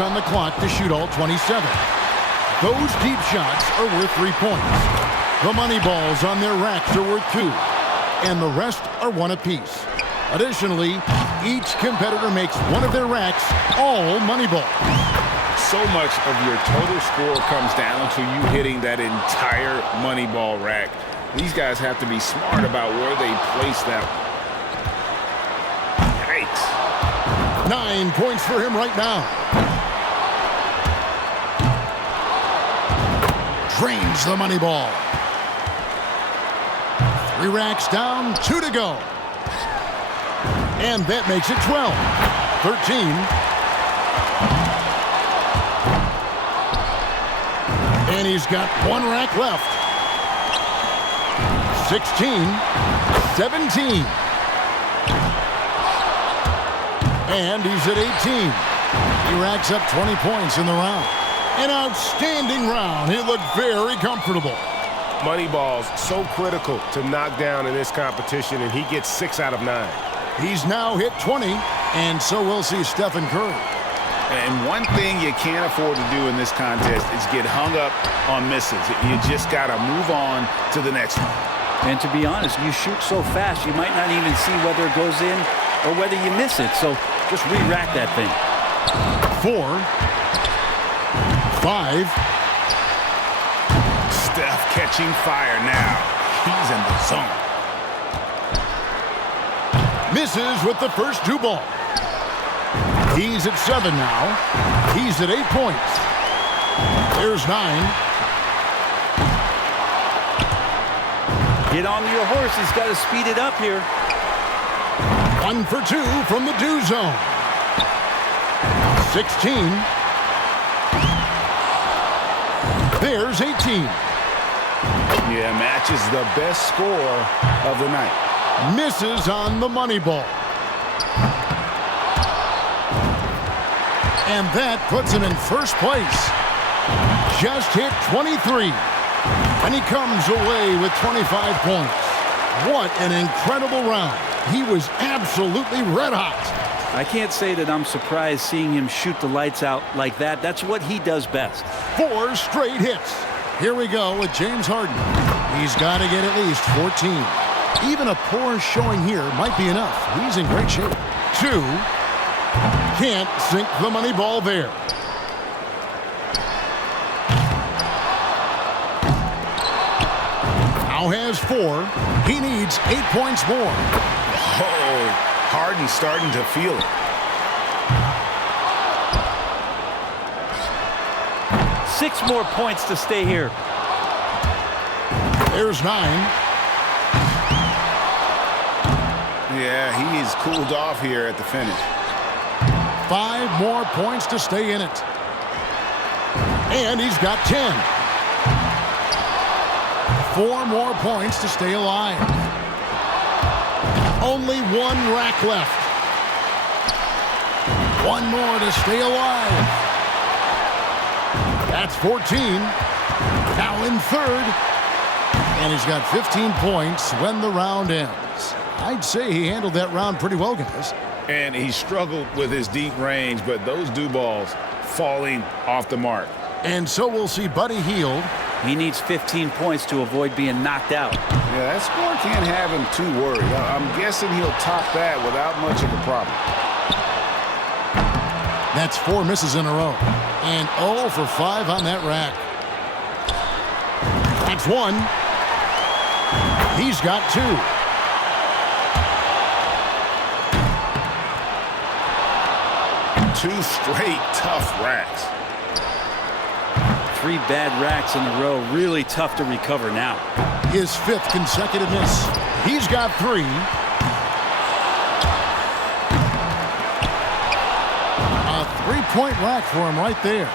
seconds on the clock to shoot all 27. Those deep shots are worth 3 points. The money balls on their racks are worth 2, and the rest are 1 apiece. Additionally, each competitor makes one of their racks all money balls. So much of your total score comes down to you hitting that entire money ball rack. These guys have to be smart about where they place that. Yikes. 9 points for him right now. Drains the money ball. 3 racks down, 2 to go. And that makes it 12. 13. And he's got 1 rack left. 16. 17. And he's at 18. He racks up 20 points in the round. An outstanding round. He looked very comfortable. Money balls so critical to knock down in this competition, and he gets 6 out of 9. He's now hit 20, and so we'll see Stephen Curry. And one thing you can't afford to do in this contest is get hung up on misses. You just got to move on to the next one. And to be honest, you shoot so fast, you might not even see whether it goes in or whether you miss it. So just re-rack that thing. 4. 5. Steph catching fire now. He's in the zone. Misses with the first 2 balls. He's at 7 now. He's at 8 points. There's 9. Get on your horse. He's got to speed it up here. 1 for 2 from the do zone. 16. There's 18. Yeah, matches the best score of the night. Misses on the money ball. And that puts him in first place. Just hit 23. And he comes away with 25 points. What an incredible round. He was absolutely red hot. I can't say that I'm surprised seeing him shoot the lights out like that. That's what he does best. 4 straight hits. Here we go with James Harden. He's got to get at least 14. Even a poor showing here might be enough. He's in great shape. 2. Can't sink the money ball there. Now has 4. He needs 8 points more. Oh, Harden's starting to feel it. 6 more points to stay here. There's 9. Yeah, he is cooled off here at the finish. 5 more points to stay in it. And he's got 10. 4 more points to stay alive. Only 1 rack left. 1 more to stay alive. That's 14. Now in third. And he's got 15 points when the round ends. I'd say he handled that round pretty well, guys. And he struggled with his deep range, but those do balls falling off the mark. And so we'll see Buddy Hield. He needs 15 points to avoid being knocked out. Yeah, that score can't have him too worried. I'm guessing he'll top that without much of a problem. That's 4 misses in a row. And 0 for 5 on that rack. That's 1. He's got 2. Two straight tough racks. 3 bad racks in a row. Really tough to recover now. His 5th consecutive miss. He's got 3. A 3-point rack for him right there.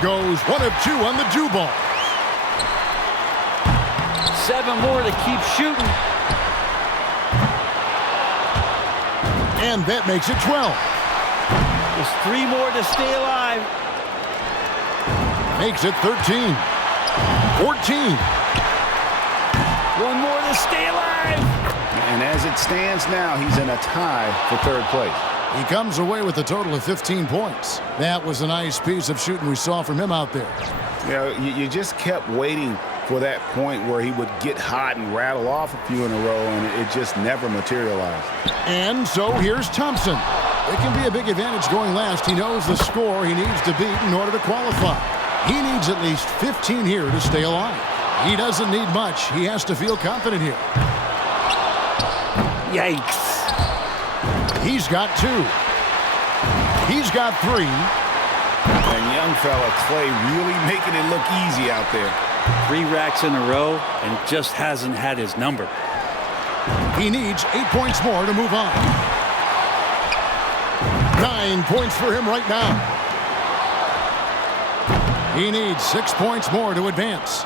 Goes 1 of 2 on the do ball. 7 more to keep shooting. And that makes it 12. There's 3 more to stay alive. Makes it 13. 14. 1 more to stay alive. And as it stands now, he's in a tie for third place. He comes away with a total of 15 points. That was a nice piece of shooting we saw from him out there. You just kept waiting for that point where he would get hot and rattle off a few in a row, and it just never materialized. And so here's Thompson. It can be a big advantage going last. He knows the score he needs to beat in order to qualify. He needs at least 15 here to stay alive. He doesn't need much. He has to feel confident here. Yikes. He's got 2. He's got 3. And young fella Clay really making it look easy out there. 3 racks in a row and just hasn't had his number. He needs 8 points more to move on. 9 points for him right now. He needs 6 points more to advance.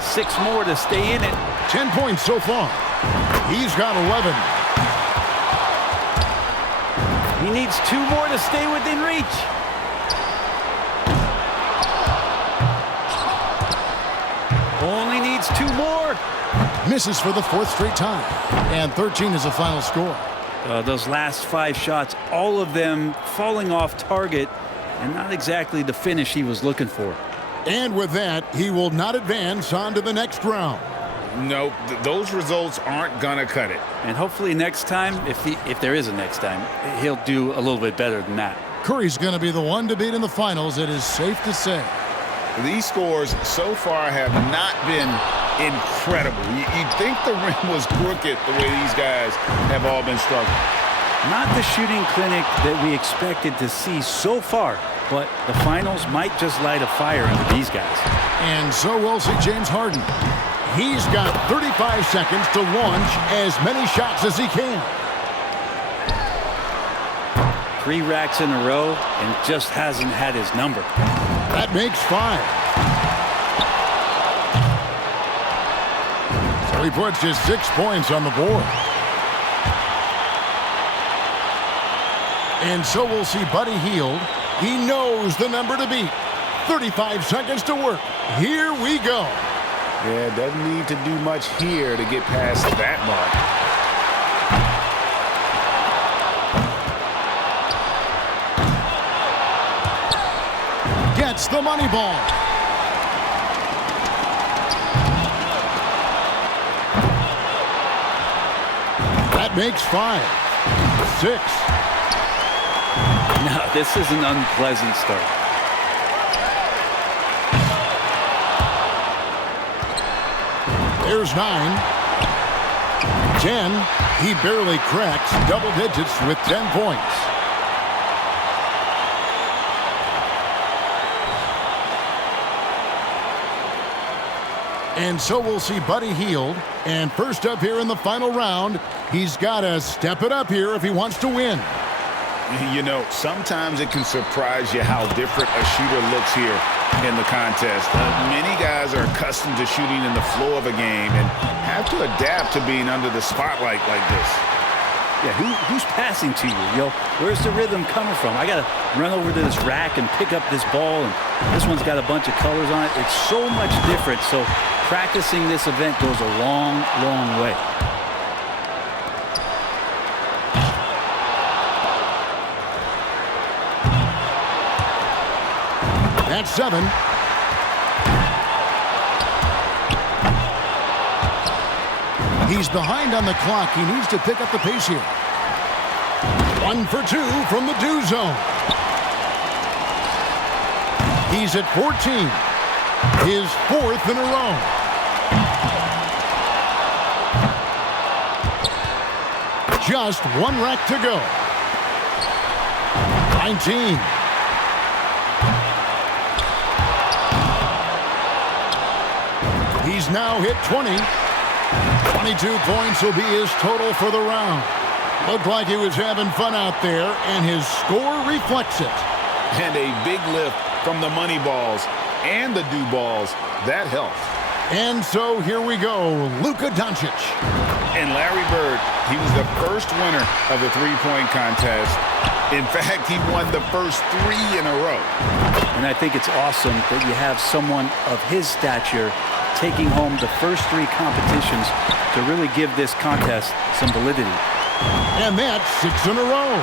Six more to stay in it. 10 points so far. He's got 11. He needs 2 more to stay within reach. Only needs 2 more. Misses for the 4th straight time. And 13 is the final score. Those last 5 shots, all of them falling off target and not exactly the finish he was looking for. And with that, he will not advance on to the next round. Nope, those results aren't gonna cut it. And hopefully next time, if there is a next time, he'll do a little bit better than that. Curry's going to be the one to beat in the finals, it is safe to say. These scores so far have not been incredible. You'd think the rim was crooked the way these guys have all been struggling. Not the shooting clinic that we expected to see so far, but the finals might just light a fire under these guys. And so we'll see James Harden. He's got 35 seconds to launch as many shots as he can. 3 racks in a row and just hasn't had his number. That makes 5. So he puts just 6 points on the board. And so we'll see Buddy Hield. He knows the number to beat. 35 seconds to work. Here we go. Yeah, doesn't need to do much here to get past that mark. Gets the money ball. That makes 5. 6. No, this is an unpleasant start. There's 9. 10. He barely cracks double digits with 10 points. And so we'll see Buddy Hield. And first up here in the final round, he's got to step it up here if he wants to win. You know, sometimes it can surprise you how different a shooter looks here in the contest. Many guys are accustomed to shooting in the flow of a game and have to adapt to being under the spotlight like this. Yeah, who's passing to you? Yo, where's the rhythm coming from? I got to run over to this rack and pick up this ball, and this one's got a bunch of colors on it. It's so much different, so practicing this event goes a long, long way. That's 7. He's behind on the clock. He needs to pick up the pace here. 1 for 2 from the do zone. He's at 14. His 4th in a row. Just 1 rack to go. 19. He's now hit 20. 22 points will be his total for the round. Looked like he was having fun out there, and his score reflects it. And a big lift from the money balls and the do balls. That helped. And so here we go, Luka Doncic. And Larry Bird, he was the first winner of the three-point contest. In fact, he won the first 3 in a row. And I think it's awesome that you have someone of his stature taking home the first 3 competitions to really give this contest some validity. And that's 6 in a row.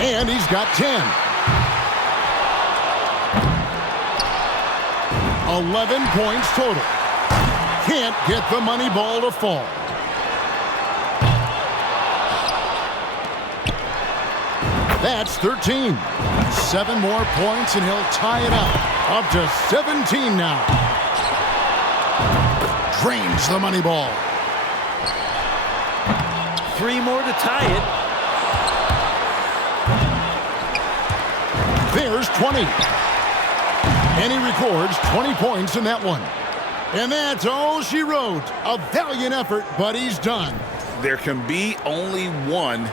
And he's got 10. 11 points total. Can't get the money ball to fall. That's 13. 7 more points and he'll tie it up to 17 now. Drains the money ball. 3 more to tie it. There's 20. And he records 20 points in that one. And that's all she wrote. A valiant effort, but he's done. There can be only one,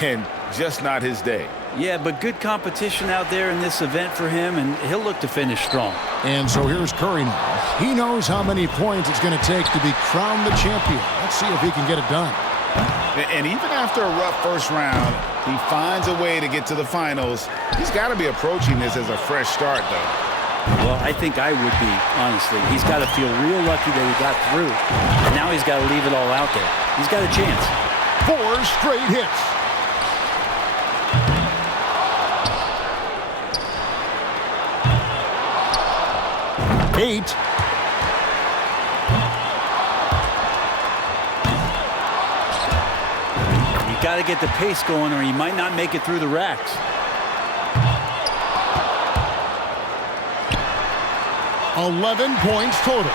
and just not his day. Yeah, but good competition out there in this event for him, and he'll look to finish strong. And so here's Curry now. He knows how many points it's going to take to be crowned the champion. Let's see if he can get it done. And even after a rough first round, he finds a way to get to the finals. He's got to be approaching this as a fresh start, though. Well, I think I would be, honestly. He's got to feel real lucky that he got through. And now he's got to leave it all out there. He's got a chance. 4 straight hits. Eight. You got to get the pace going or he might not make it through the racks. $11 points total.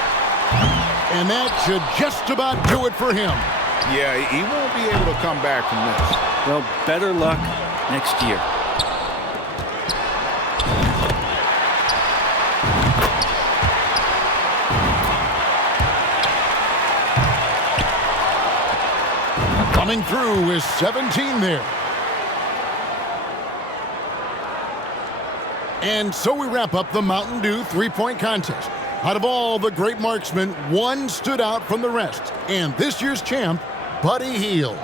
And that should just about do it for him. Yeah, he won't be able to come back from this. Well, better luck next year. Coming through is 17 there. And so we wrap up the Mountain Dew three-point contest. Out of all the great marksmen, one stood out from the rest. And this year's champ, Buddy Hield.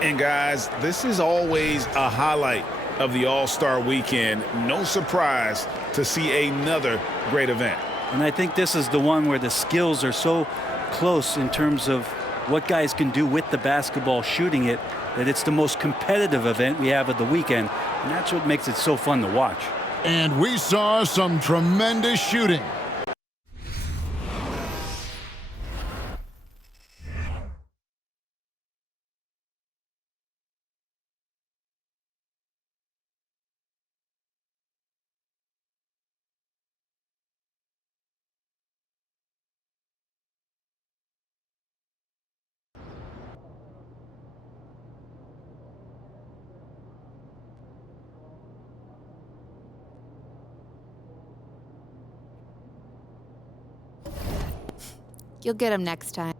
And guys, this is always a highlight of the All-Star Weekend. No surprise to see another great event. And I think this is the one where the skills are so close in terms of what guys can do with the basketball shooting it, that it's the most competitive event we have of the weekend. And that's what makes it so fun to watch. And we saw some tremendous shooting. You'll get him next time.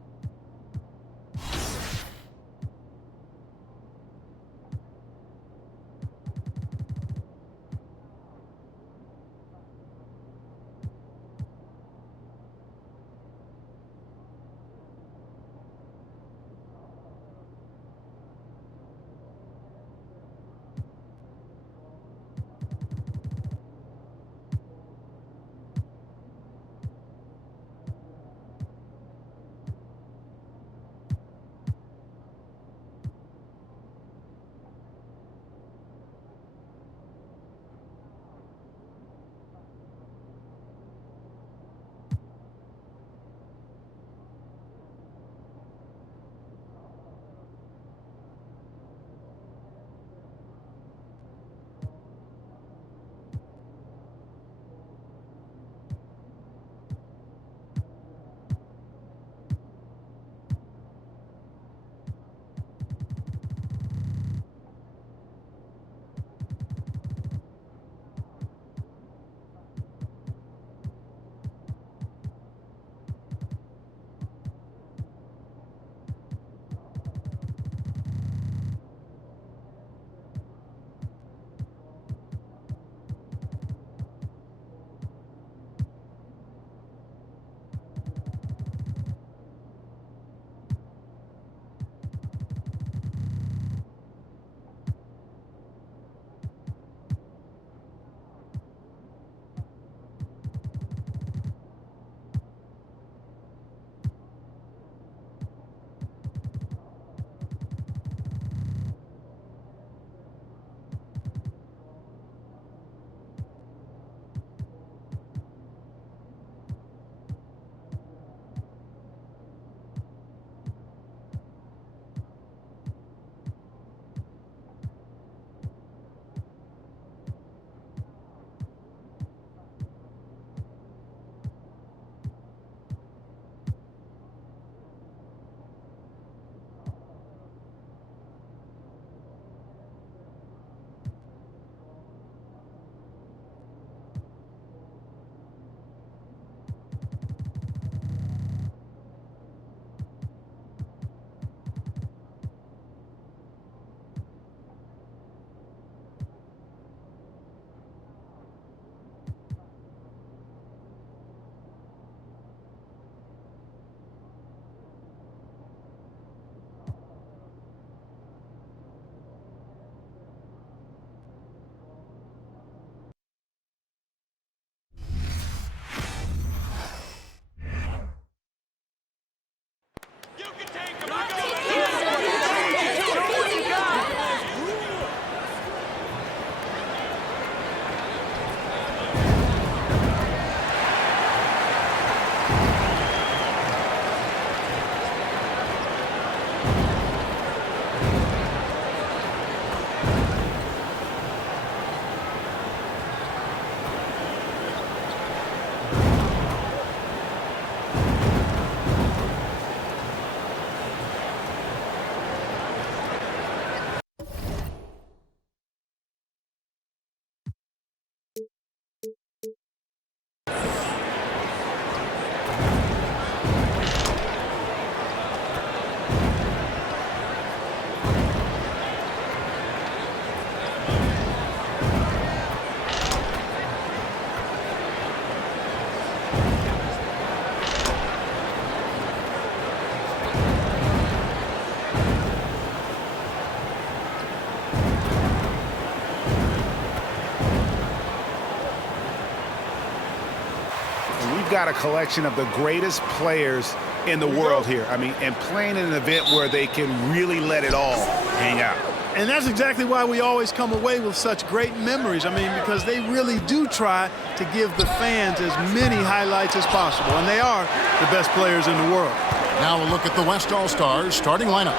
you've got a collection of the greatest players in the world here. I mean, and playing in an event where they can really let it all hang out. And that's exactly why we always come away with such great memories. I mean, because they really do try to give the fans as many highlights as possible. And they are the best players in the world. Now a look at the West All-Stars starting lineup.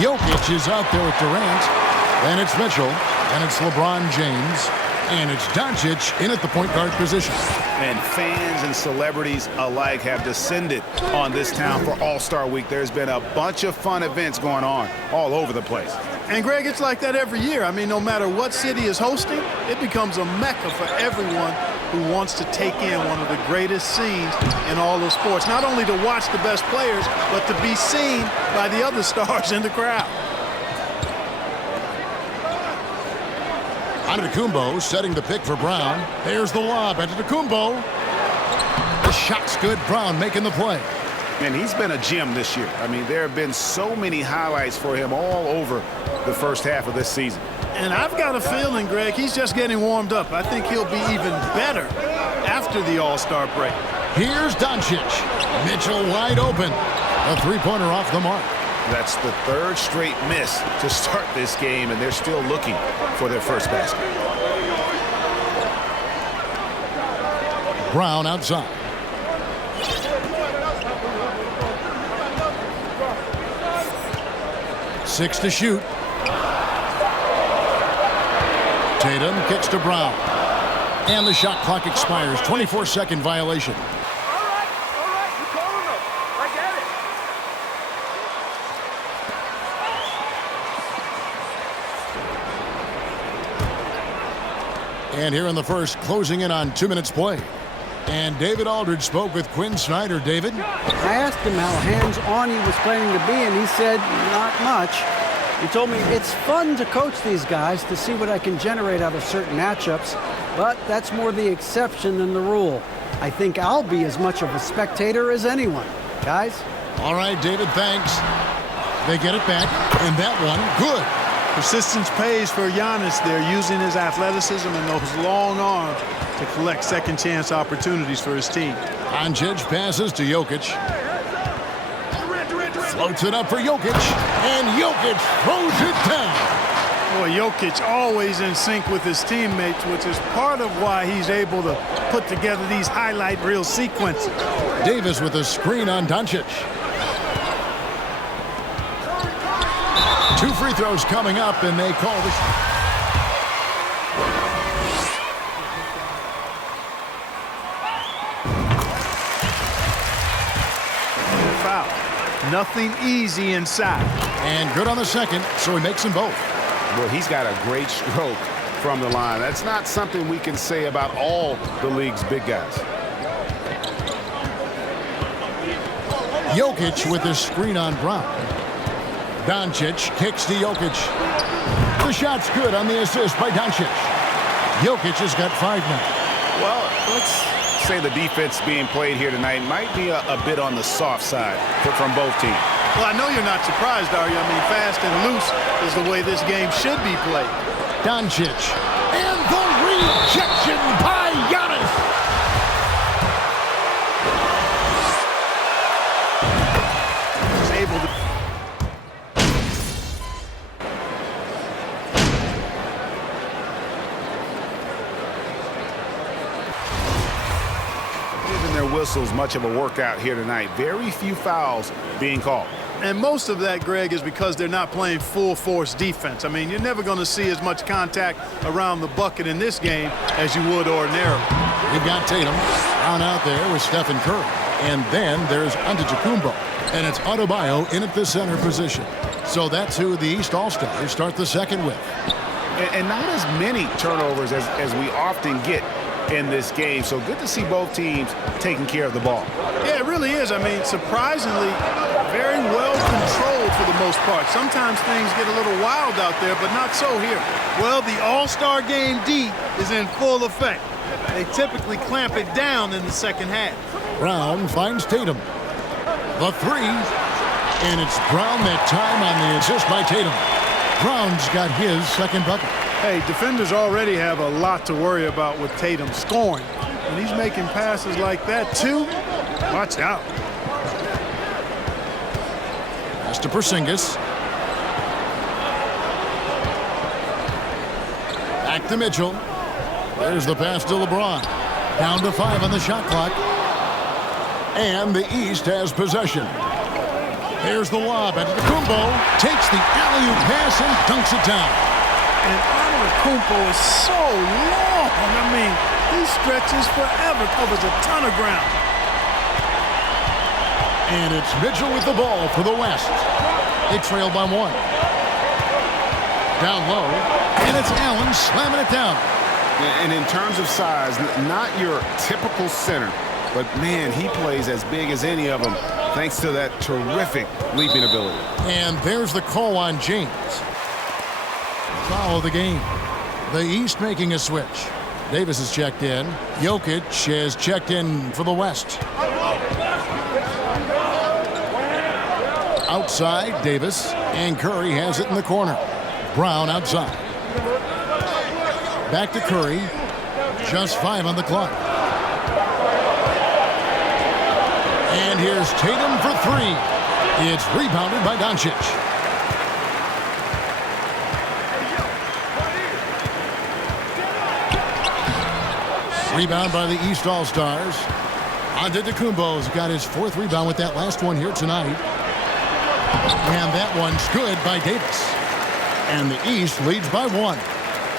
Jokic is out there with Durant. Then it's Mitchell. Then it's LeBron James. And it's Doncic in at the point guard position. And fans and celebrities alike have descended on this town for All-Star Week. There's been a bunch of fun events going on all over the place. And, Greg, it's like that every year. I mean, no matter what city is hosting, it becomes a mecca for everyone who wants to take in one of the greatest scenes in all of sports. Not only to watch the best players, but to be seen by the other stars in the crowd. Antetokounmpo setting the pick for Brown. There's the lob. Antetokounmpo. The shot's good. Brown making the play. And he's been a gem this year. I mean, there have been so many highlights for him all over the first half of this season. And I've got a feeling, Greg, he's just getting warmed up. I think he'll be even better after the All-Star break. Here's Doncic. Mitchell wide open. A three-pointer off the mark. That's the third straight miss to start this game, and they're still looking for their first basket. Brown outside. Six to shoot. Tatum kicks to Brown. And the shot clock expires. 24-second violation. All right, you calling them. I get it. And here in the first, closing in on 2 minutes play. And David Aldridge spoke with Quinn Snyder. David? I asked him how hands-on he was planning to be, and he said, not much. He told me it's fun to coach these guys to see what I can generate out of certain matchups, but that's more the exception than the rule. I think I'll be as much of a spectator as anyone. Guys? All right, David, thanks. They get it back, and that one, good. Persistence pays for Giannis there, using his athleticism and those long arms to collect second-chance opportunities for his team. Doncic passes to Jokic. Floats it up for Jokic, and Jokic throws it down. Boy, Jokic always in sync with his teammates, which is part of why he's able to put together these highlight reel sequences. Davis with a screen on Doncic. 2 free throws coming up, and they call the foul. Nothing easy inside. And good on the second, so he makes them both. Well, he's got a great stroke from the line. That's not something we can say about all the league's big guys. Jokic with the screen on Brown. Doncic kicks to Jokic. The shot's good on the assist by Doncic. Jokic has got 5 now. Well, let's say the defense being played here tonight might be a bit on the soft side from both teams. Well, I know you're not surprised, are you? I mean, fast and loose is the way this game should be played. Doncic. And the rejection by Giannis. He's able to... Their whistles much of a workout here tonight. Very few fouls being called. And most of that, Greg, is because they're not playing full-force defense. I mean, you're never going to see as much contact around the bucket in this game as you would ordinarily. We've got Tatum down out there with Stephen Curry. And then there's Antetokounmpo. And it's Adebayo in at the center position. So that's who the East All-Stars start the second with. And not as many turnovers as we often get in this game. So good to see both teams taking care of the ball. Yeah, it really is. I mean, surprisingly, very well controlled for the most part. Sometimes things get a little wild out there, but not so here. Well, the All-Star Game D is in full effect. They typically clamp it down in the second half. Brown finds Tatum. The three. And it's Brown that time on the assist by Tatum. Brown's got his second bucket. Hey, defenders already have a lot to worry about with Tatum scoring. When he's making passes like that, too, watch out. Pass to Porzingis. Back to Mitchell. There's the pass to LeBron. Down to 5 on the shot clock. And the East has possession. Here's the lob. Antetokounmpo takes the alley-oop pass and dunks it down. And Antetokounmpo is so long. I mean, he stretches forever, covers a ton of ground. And it's Mitchell with the ball for the West. They trail by 1. Down low. And it's Allen slamming it down. And in terms of size, not your typical center, but man, he plays as big as any of them thanks to that terrific leaping ability. And there's the call on James. Foul of the game. The East making a switch. Davis is checked in. Jokic has checked in for the West. Outside, Davis, and Curry has it in the corner. Brown outside. Back to Curry. Just 5 on the clock. And here's Tatum for 3. It's rebounded by Doncic. Rebound by the East All-Stars. Antetokounmpo's got his 4th rebound with that last one here tonight. And that one's good by Davis. And the East leads by 1.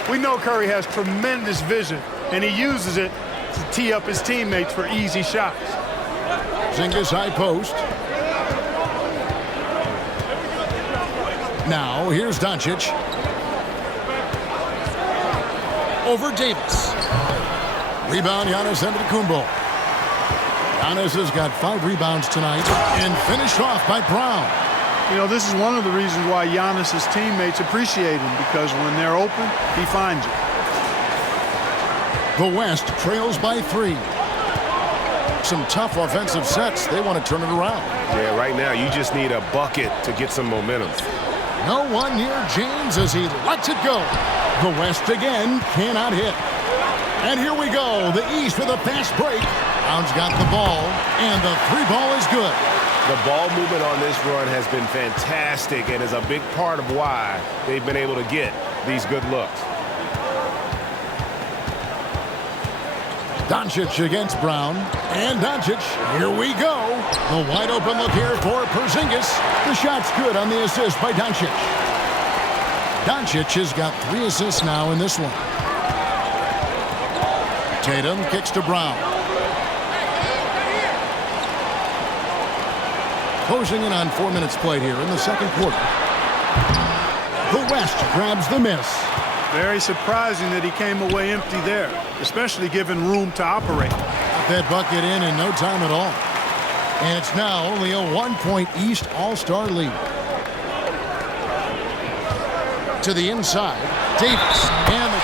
We know Curry has tremendous vision, and he uses it to tee up his teammates for easy shots. Porzingis high post. Now, here's Doncic. Over Davis. Rebound, Giannis Antetokounmpo. Giannis has got 5 rebounds tonight and finished off by Brown. You know, this is one of the reasons why Giannis's teammates appreciate him, because when they're open, he finds it. The West trails by 3. Some tough offensive sets. They want to turn it around. Yeah, right now you just need a bucket to get some momentum. No one near James as he lets it go. The West again cannot hit. And here we go. The East with a fast break. Brown's got the ball, and the 3-ball is good. The ball movement on this run has been fantastic and is a big part of why they've been able to get these good looks. Doncic against Brown. And Doncic, here we go. The wide open look here for Porzingis. The shot's good on the assist by Doncic. Doncic has got 3 assists now in this one. Tatum kicks to Brown. Closing in on 4 minutes played here in the second quarter. The West grabs the miss. Very surprising that he came away empty there, especially given room to operate. Got that bucket in no time at all. And it's now only a 1-point East All-Star lead. To the inside, Davis. And the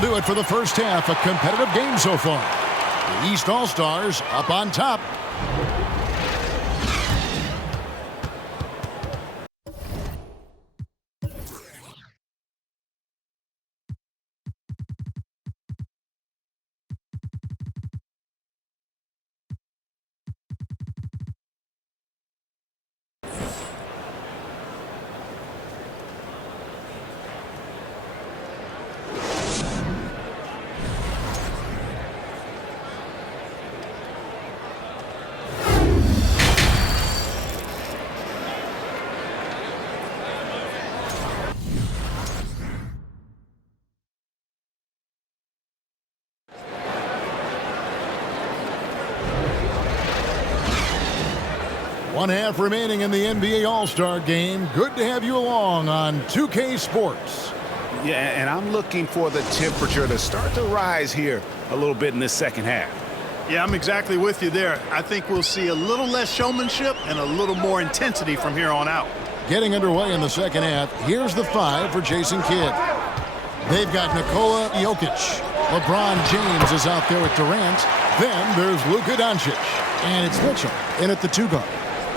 do it for the first half. A competitive game so far. The East All-Stars up on top. One half remaining in the NBA All-Star Game. Good to have you along on 2K Sports. Yeah, and I'm looking for the temperature to start to rise here a little bit in this second half. Yeah, I'm exactly with you there. I think we'll see a little less showmanship and a little more intensity from here on out. Getting underway in the second half. Here's the 5 for Jason Kidd. They've got Nikola Jokic. LeBron James is out there with Durant. Then there's Luka Doncic. And it's Mitchell in at the 2 guard.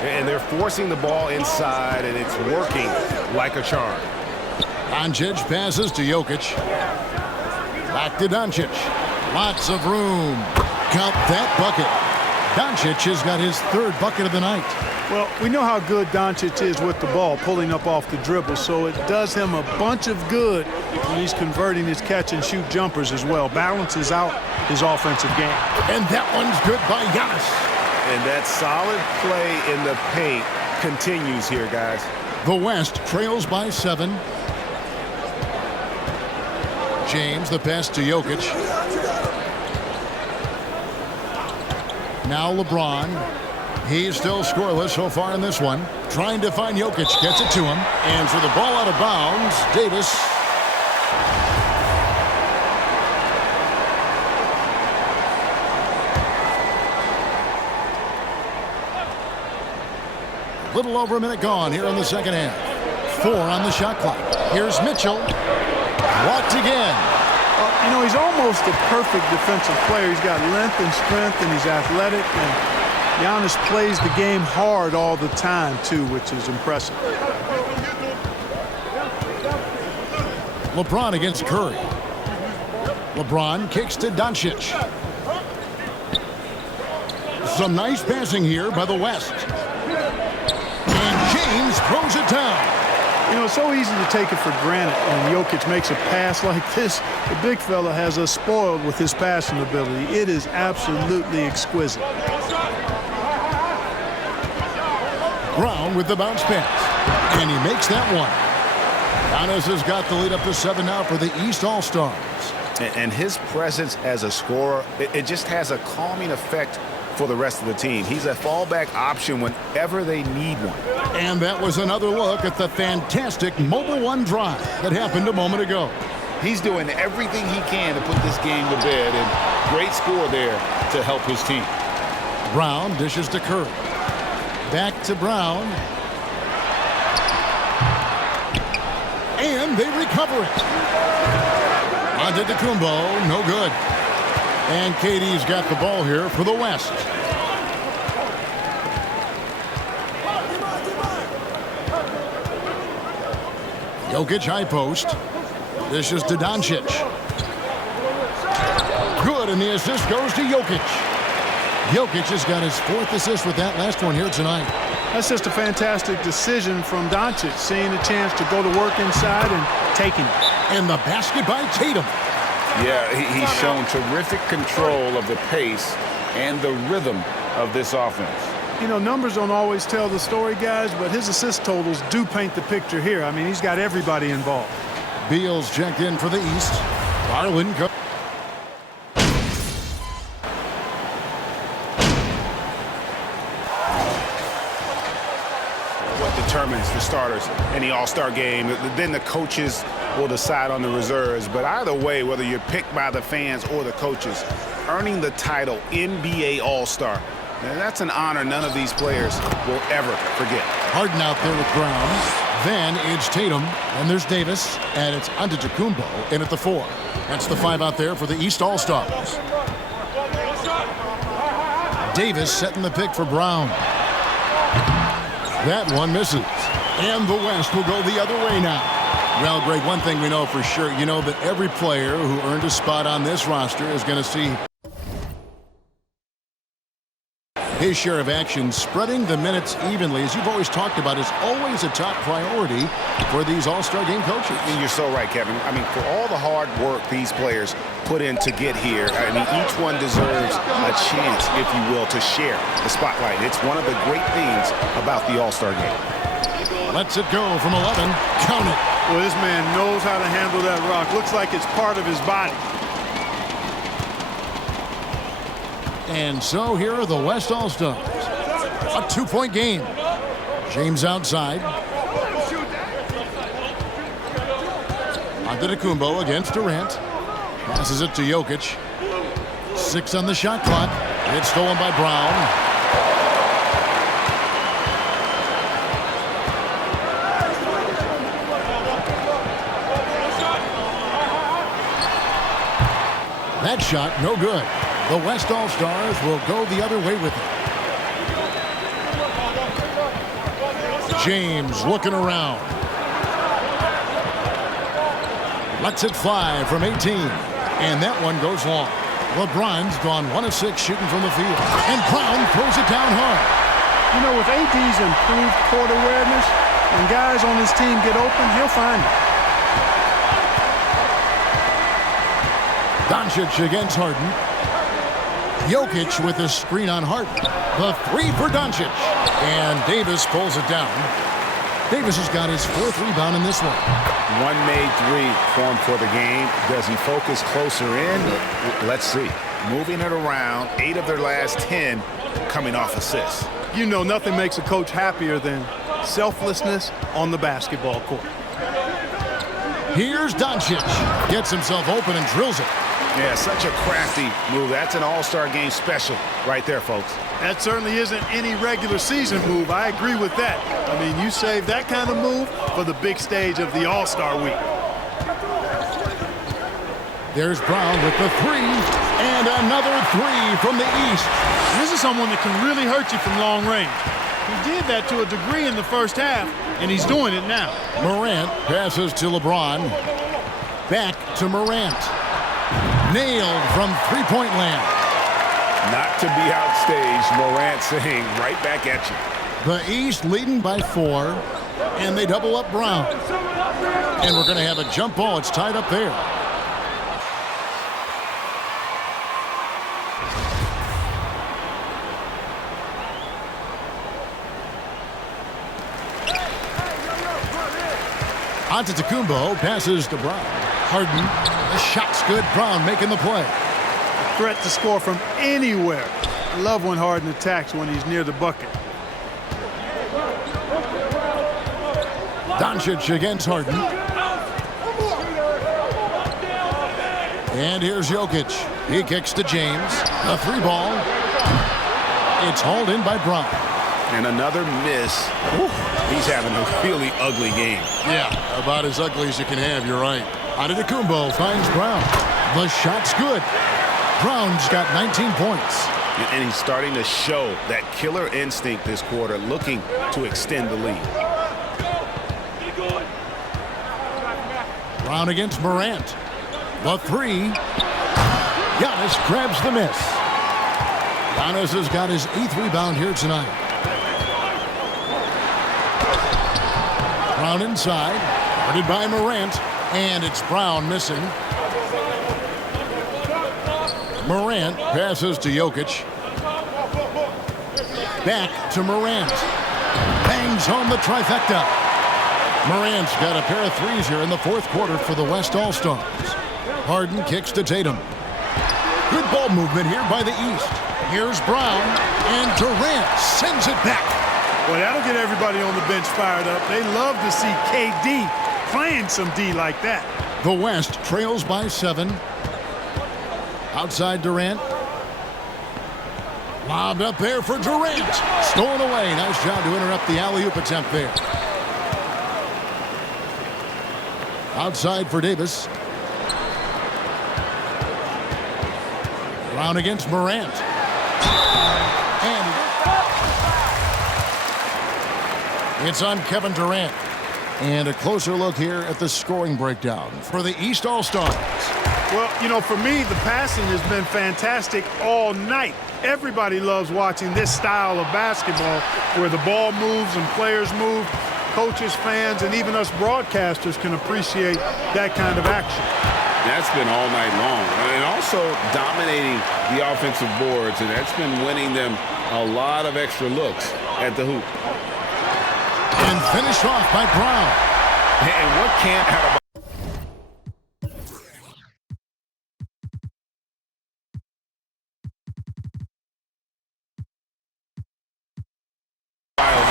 And they're forcing the ball inside, and it's working like a charm. Doncic passes to Jokic. Back to Doncic. Lots of room. Count that bucket. Doncic has got his 3rd bucket of the night. Well, we know how good Doncic is with the ball, pulling up off the dribble, so it does him a bunch of good when he's converting his catch-and-shoot jumpers as well. Balances out his offensive game. And that one's good by Giannis. And that solid play in the paint continues here, guys. The West trails by 7. James, the pass to Jokic. Now LeBron. He's still scoreless so far in this one. Trying to find Jokic. Gets it to him. And for the ball out of bounds, Davis. A little over a minute gone here in the second half. 4 on the shot clock. Here's Mitchell. Blocked again. You know, he's almost a perfect defensive player. He's got length and strength, and he's athletic. And Giannis plays the game hard all the time, too, which is impressive. LeBron against Curry. LeBron kicks to Doncic. Some nice passing here by the West. And James throws it down. You know, it's so easy to take it for granted when Jokic makes a pass like this. The big fella has us spoiled with his passing ability. It is absolutely exquisite. Brown with the bounce pass. And he makes that one. Giannis has got the lead up to 7 now for the East All-Stars. And his presence as a scorer, it just has a calming effect for the rest of the team. He's a fallback option whenever they need one. And that was another look at the fantastic Mobile One drive that happened a moment ago. He's doing everything he can to put this game to bed, and great score there to help his team. Brown dishes to Curry. Back to Brown. And they recover it. Antetokounmpo, no good. And KD's got the ball here for the West. Jokic high post. This is to Doncic. Good, and the assist goes to Jokic. Jokic has got his 4th assist with that last one here tonight. That's just a fantastic decision from Doncic, seeing a chance to go to work inside and taking it. And the basket by Tatum. Yeah, he's shown terrific control of the pace and the rhythm of this offense. You know, numbers don't always tell the story, guys, but his assist totals do paint the picture here. I mean, he's got everybody involved. Beal's checked in for the East. Garland goes. What determines the starters in the All-Star game, then the coaches will decide on the reserves. But either way, whether you're picked by the fans or the coaches, earning the title NBA All-Star, that's an honor none of these players will ever forget. Harden out there with Brown. Then it's Tatum, and there's Davis, and it's Antetokounmpo in at the 4. That's the 5 out there for the East All-Stars. Davis setting the pick for Brown. That one misses. And the West will go the other way now. Well, Greg, one thing we know for sure, you know that every player who earned a spot on this roster is going to see his share of action. Spreading the minutes evenly, as you've always talked about, is always a top priority for these All-Star game coaches. And you're so right, Kevin. I mean, for all the hard work these players put in to get here, I mean, each one deserves a chance, if you will, to share the spotlight. It's one of the great things about the All-Star game. Lets it go from 11. Count it. Well, this man knows how to handle that rock. Looks like it's part of his body. And so here are the West All-Stars. A 2-point game. James outside. Antetokounmpo against Durant. Passes it to Jokic. 6 on the shot clock. It's stolen by Brown. That shot, no good. The West All-Stars will go the other way with it. James looking around. Lets it fly from 18. And that one goes long. LeBron's gone 1 of 6 shooting from the field. And Brown throws it down hard. You know, with AD's improved court awareness, when guys on his team get open, he'll find it. Doncic against Harden. Jokic with a screen on Harden. The 3 for Doncic. And Davis pulls it down. Davis has got his 4th rebound in this one. One made 3 for him for the game. Does he focus closer in? Let's see. Moving it around, 8 of their last 10 coming off assists. You know, nothing makes a coach happier than selflessness on the basketball court. Here's Doncic. Gets himself open and drills it. Yeah, such a crafty move. That's an all-star game special right there, folks. That certainly isn't any regular season move. I agree with that. I mean, you save that kind of move for the big stage of the All-Star week. There's Brown with the 3. And another 3 from the East. This is someone that can really hurt you from long range. He did that to a degree in the first half, and he's doing it now. Morant passes to LeBron. Back to Morant. Nailed from three-point land. Not to be outstaged, Morant saying right back at you. The East leading by 4, and they double up Brown. And we're going to have a jump ball. It's tied up there. Antetokounmpo passes to Brown. Harden, the shot's good. Brown making the play. Threat to score from anywhere. I love when Harden attacks when he's near the bucket. Doncic against Harden. And here's Jokic. He kicks to James. A 3 ball. It's hauled in by Brown. And another miss. He's having a really ugly game. Yeah, about as ugly as you can have, you're right. Antetokounmpo finds Brown. The shot's good. Brown's got 19 points. And he's starting to show that killer instinct this quarter, looking to extend the lead. Brown against Morant. The 3. Giannis grabs the miss. Giannis has got his 8th rebound here tonight. Brown inside. Guarded by Morant. And it's Brown missing. Morant passes to Jokic. Back to Morant. Bangs home the trifecta. Morant's got a pair of 3s here in the 4th quarter for the West All-Stars. Harden kicks to Tatum. Good ball movement here by the East. Here's Brown, and Durant sends it back. Well, that'll get everybody on the bench fired up. They love to see KD playing some D like that. The West trails by 7. Outside Durant. Lobbed up there for Durant. Stolen away. Nice job to interrupt the alley-oop attempt there. Outside for Davis. Brown against Morant. And it's on Kevin Durant. And a closer look here at the scoring breakdown for the East All-Stars. Well, you know, for me, the passing has been fantastic all night. Everybody loves watching this style of basketball where the ball moves and players move. Coaches, fans, and even us broadcasters can appreciate that kind of action. That's been all night long. And also dominating the offensive boards, and that's been winning them a lot of extra looks at the hoop. And finished off by Brown. And what can't have a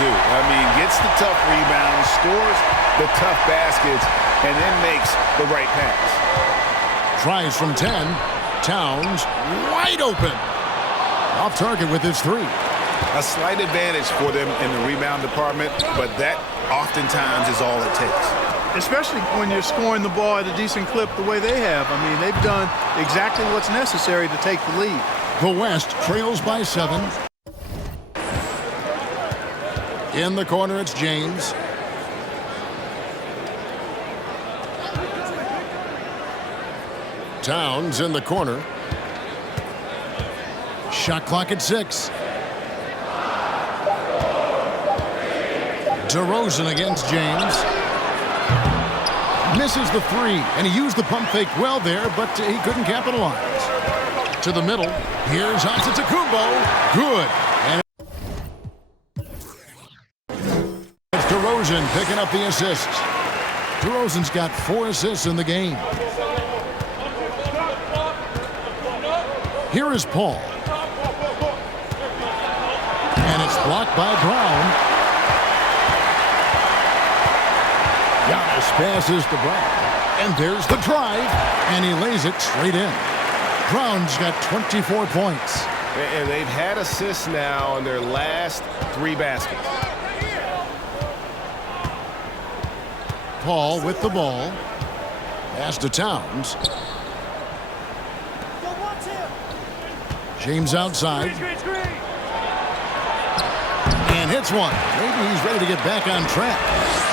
do. I mean, gets the tough rebounds, scores the tough baskets, and then makes the right pass. Tries from 10. Towns wide open. Off target with his 3. A slight advantage for them in the rebound department, but that oftentimes is all it takes. Especially when you're scoring the ball at a decent clip the way they have. I mean, they've done exactly what's necessary to take the lead. The West trails by 7. In the corner, it's James. Towns in the corner. Shot clock at 6. DeRozan against James. Misses the 3, and he used the pump fake well there, but he couldn't capitalize. To the middle. Here's Antetokounmpo. Good. And it's DeRozan picking up the assist. DeRozan's got 4 assists in the game. Here is Paul. And it's blocked by Brown. Giannis passes to Brown. And there's the drive. And he lays it straight in. Brown's got 24 points. And they've had assists now in their last 3 baskets. Paul with the ball. Pass to Towns. James outside. And hits one. Maybe he's ready to get back on track.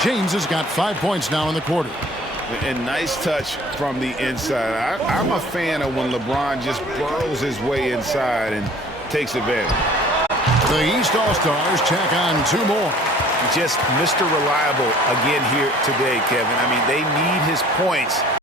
James has got 5 points now in the quarter. And nice touch from the inside. I'm a fan of when LeBron just burrows his way inside and takes advantage. The East All-Stars tack on 2 more. Just Mr. Reliable again here today, Kevin. I mean, they need his points